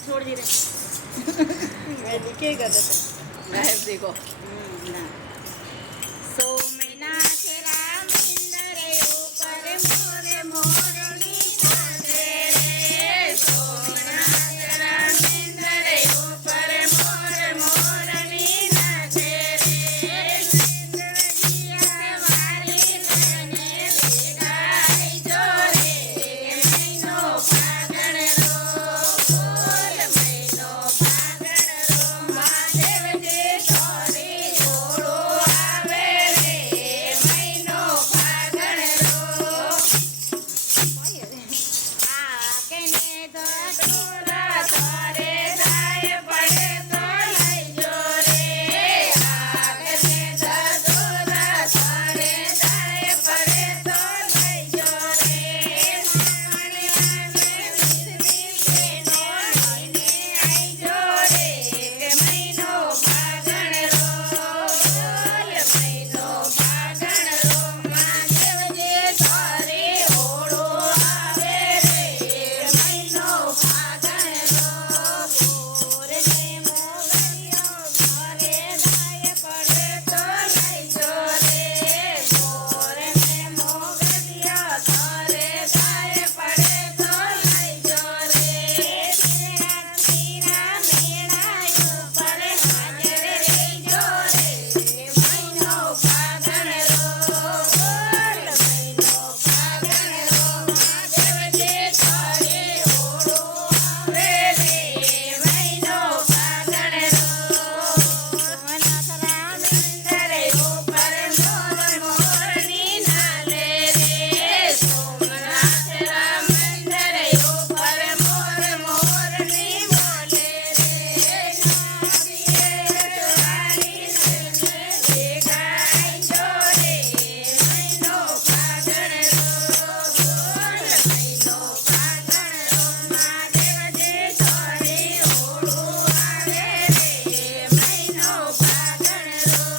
छोड़ दी रे दिखे गायब देखो सो महीना के राम इंदर ऊपर मोरे मोरनी नाचे रे सो महीना के राम इंदर ऊपर मोरे मोरनी नाचे रे जिंदगिया वाली तने बिगाई जो रे महीनो फागण रो बोल महीनो फागण रो महादेव जे छोरी ओळो આવે રે મહિનો ફાગણ રો આ કેને ધતુરા તારે જાય પડે તો લઈજો રે આ કેને ધતુરા તારે જાય પડે તો લઈજો રે મણિયાને મિસરી કેનો લઈને આઈજો રે કે મહિનો ફાગણ રો બોલ મહિનો ફાગણ રો મહાદેવ જે તારે ઓળો આવે રે મહિનો ફાગણ રો બોરને મોગરિયો ઘરે જાય પડે તો લઈજો રે બોરને મોગરિયો ઘરે જાય પડે તો લઈજો રે તીરા મેળા ઉપર હાજર રહીજો રે મહિનો ફાગણ રો બોલ મહિનો ફાગણ રો મહાદેવ જે તારે ઓળો આવે રે મહિનો ફાગણ રો સોમનાથ રામ ઇન્દ્ર ઉપર મોર મોરની નાલે રે સોમનાથ રામ ઇન્દ્ર ઉપર મોર મોરની બોલે રે નારીએ દ્વારી ને ભેગાઈ જો રે મહિનો ફાગણ રો બોલ મહિનો ફાગણ રો મહાદેવ જે તારે ઓળો આવે રે મહિનો ફાગણ રો